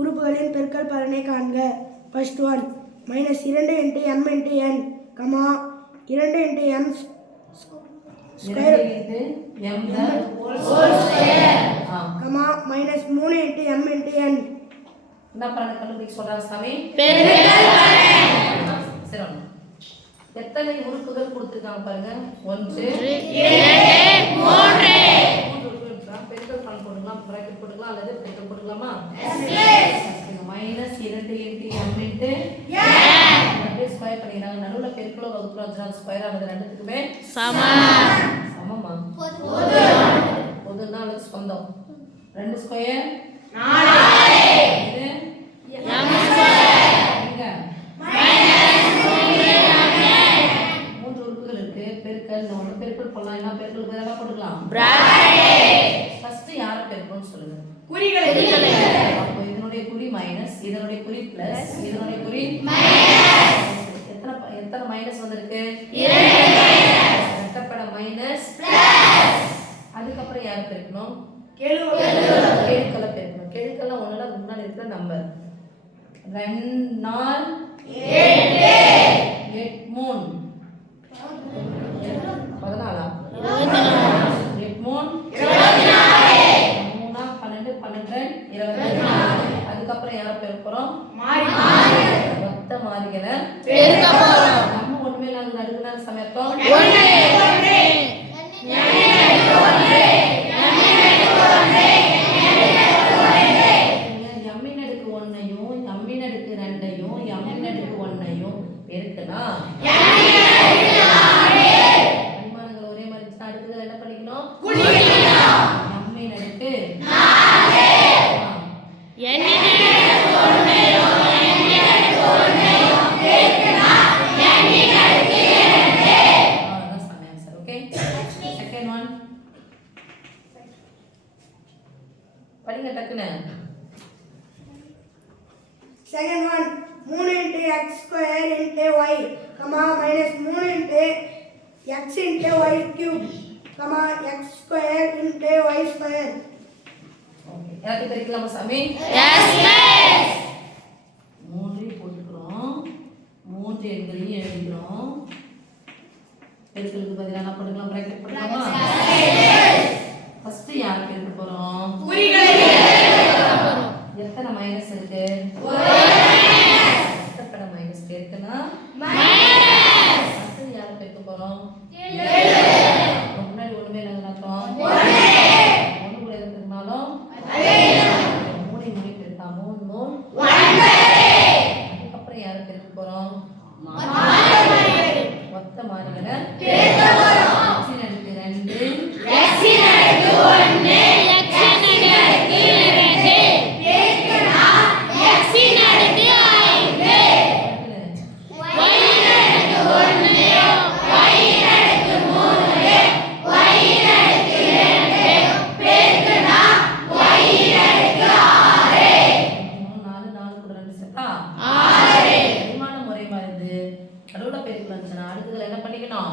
உறுப்புகளின் பெருக்கல் பலனை காண்க. First one -2 × m × n, 2 × m square -3 × m × n. என்ன பலனை கண்டுபிடிக்க சொல்றாங்க சாமி? சரி, எத்தனை உறுப்புகள் கொடுத்திருக்காங்க பாருங்க. 1 2 3 பெருக்கல் பலன் போட்டுக்கலாம், பிராக்கெட் போட்டுக்கலாம் அல்லது பெருக்கல் போட்டுக்கலாமா? -2 × m × n ஸ்கொயர் பண்ணிடுறாங்க. நடுவுல பெருக்கலோ வகுப்புலோ வச்சுனா ஸ்கொயர் ஆனது ரெண்டுத்துக்குமே சமமா? பொதுனா அல்லது சொந்தம். 2 ஸ்கொயர் 4 இது m ஸ்கொயர் இங்க மூன்று உறுப்புகள் இருக்கு. பெருக்கல் நம்ம பெருக்கல் போடலாம். என்ன பெருக்கல் பதிலா போட்டுக்கலாம்? பிராக்கெட். ஃபர்ஸ்ட் யார பெருக்கல்னு சொல்லுங்க. குறிகளை. அப்ப இதனுடைய குறி மைனஸ், இதனுடைய குறி பிளஸ், இதனுடைய குறி மைனஸ். எத்தனை மைனஸ் வந்திருக்கு? 2 ரெட்டப்பட மைனஸ் பிளஸ். அதுக்கு அப்புறம் யார பெருக்கணும்? கெழுக்களை பெருக்கணும். கெழுக்கெல்லாம் ஒண்ணுல முன்னாடி இருக்கிற நம்பர் 2 4 8 8 3 14 அதுக்கப்புறம் யார பெருக்கிறோம்? மொத்த மாறிகளை பெருக்க போறோம். நம்ம ஒண்ணுமே இல்லாத நடுவுல சமயத்தோம் 1 இருக்குன்னா பரிமாணங்கள் ஒரே மாதிரி இருந்துச்சுன்னா அடுத்தது என்ன பண்ணிக்கணும்? m ன் அடுக்கு 4 n ன் அடுக்கு 1 n ன் அடுக்கு 1 பெருக்குனா n ன் அடுக்கு 2. that's the answer. Okay, second one படிங்க டக்குனு. Second one 3 × x square × y, -3 × x × y cube, x square × y square. Okay, எல்லாத்தையும் பெருக்கலாமா சாமி? Yes miss. 3 போட்டுக்கிறோம், 3 எண்களையும் எழுதிக்கிறோம். பெருக்கலுக்கு பதிலா என்ன பண்ணிக்கலாம்? பிராக்கெட் போடலாமா? ஃபர்ஸ்ட் யார் பெருக்க போறோம்? குறிகளை. எத்தனை மைனஸ் இருக்கு? இருக்குன்னா மைனஸ். அடுத்து யார பெருக்க போறோம்? முன்னாடி ஒண்ணுமே இல்லைன்னு அர்த்தம். 1 கூட எது பெருக்கினாலும் 3 3 பெருக்கா 3 3 அதுக்கப்புறம் யார பெருக்க போறோம்? மொத்த மாறிகளை பெருக்க போறோம். x ன் அடுக்கு 2 x ன் அடுக்கு 1 x ன் அடுக்கு 2 பெருக்கினா x ன் அடுக்கு 5 அடுக்குகள் என்ன பண்ணிக்கணும்?